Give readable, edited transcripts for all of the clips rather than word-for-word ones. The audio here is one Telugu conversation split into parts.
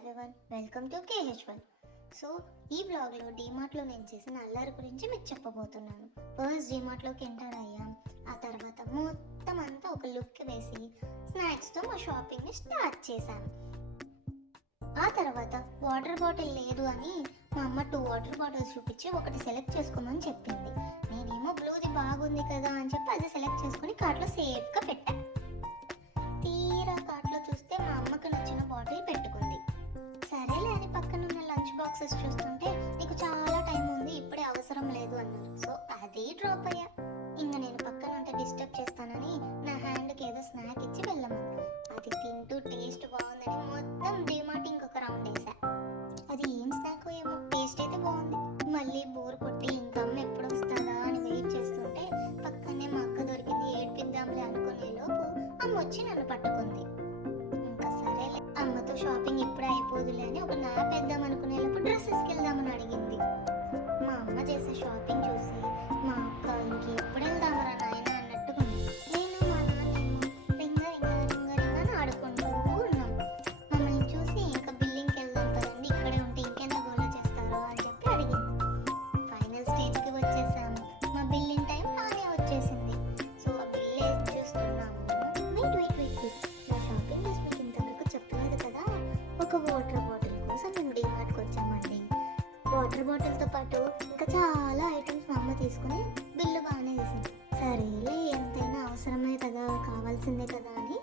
Everyone, welcome to KH1. So ఈ వ్లాగ్లో డీమార్ట్లో నేను చేసిన అల్లరి గురించి మీకు చెప్పబోతున్నాను. ఫస్ట్ డీమార్ట్లోకి ఎంటర్ అయ్యాం. ఆ తర్వాత మొత్తం అంతా ఒక లుక్ వేసి స్నాక్స్తో మా షాపింగ్ని స్టార్ట్ చేశాను. ఆ తర్వాత వాటర్ బాటిల్ లేదు అని మా అమ్మ 2 వాటర్ బాటిల్స్ చూపించి ఒకటి సెలెక్ట్ చేసుకోమని చెప్పింది. నేనేమో బ్లూది బాగుంది కదా అని చెప్పి అది సెలెక్ట్ చేసుకుని కార్ట్లో సేఫ్గా పెట్టాను. తీరా కార్ట్లో చూస్తే మా అమ్మకి నచ్చిన బాటిల్ పెట్టుకుంది. సరేలే అని పక్కన ఉన్న లంచ్ బాక్సెస్ చూస్తుంటే నీకు చాలా టైం ఉంది, ఇప్పుడే అవసరం లేదు అన్నారు. సో అది డ్రాప్ అయ్యా. ఇంకా నేను పక్కన ఉంటే డిస్టర్బ్ చేస్తానని నా హ్యాండ్కి ఏదో స్నాక్ ఇచ్చి వెళ్ళమని అది తింటూ టేస్ట్ బాగుందని మొత్తం డీమార్ట్ ఇంకొక రౌండ్ వేసా. అది ఏం స్నాక్ ఏమో టేస్ట్ అయితే బాగుంది. మళ్ళీ బోర్ కొట్టి ఇంకా అమ్మ ఎప్పుడు వస్తుందా అని వెయిట్ చేస్తుంటే పక్కనే మా అక్క దొరికింది. ఏడ్పిద్దాంలే అనుకునే లోపు అమ్మ వచ్చి నన్ను పట్టుకుంది. ఇంకా సరేలే అమ్మతో షాపింగ్ ఇప్పుడే అయిపోదులే అని ఒక నాప్ వేద్దాం అనుకునేటప్పుడు డ్రెస్సెస్కి వెళ్దామని అడిగింది. మా అమ్మ చేసే షాపింగ్ చూసి మా అక్క ఇంకెప్పుడు వెళ్దామరా నాయన అన్నట్టుగా ఉంది. నేను మా నాన్నేమో రింగ రింగ రింగ రింగ అని ఆడుకుంటూ ఉన్నాం. మమ్మల్ని చూసి ఇంకా బిల్లింగ్కి వెళ్దాం కదండి, ఇక్కడే ఉంటే ఇంకెంత గోలా చేస్తారో అని చెప్పి అడిగింది. ఫైనల్ స్టేజ్కి వచ్చేసాము. మా బిల్లింగ్ టైం నానే వచ్చేసింది. సో ఆ బిల్ వేసి చూస్తున్నాము. వెయిట్ నా షాపింగ్ లిస్ట్ మీకు ఇంతవరకు చెప్పలేదు కదా. ఒక వాటర్ బాటిల్ కోసం మేము డీమార్ట్కి వచ్చామండి. వాటర్ బాటిల్తో పాటు ఇంకా చాలా ఐటమ్స్ మా అమ్మ తీసుకుని బిల్లు బాగానే వేసింది. సరేలే ఎంతైనా అవసరమే కదా, కావాల్సిందే కదా అని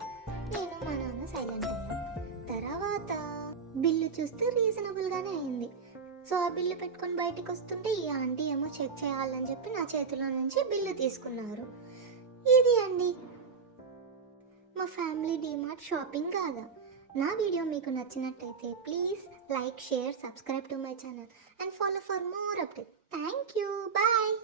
నేను మా నాన్న సైలెంట్ అయ్యాం. తర్వాత బిల్లు చూస్తే రీజనబుల్గానే అయింది. సో ఆ బిల్లు పెట్టుకొని బయటికి వస్తుంటే ఈ ఆంటీ ఏమో చెక్ చేయాలని చెప్పి నా చేతిలో నుంచి బిల్లు తీసుకున్నారు. ఇది అండి మా ఫ్యామిలీ డీమార్ట్ షాపింగ్ కాదా. నా వీడియో మీకు నచ్చినట్టయితే please like, share, subscribe to my channel and follow for more update. Thank you, bye.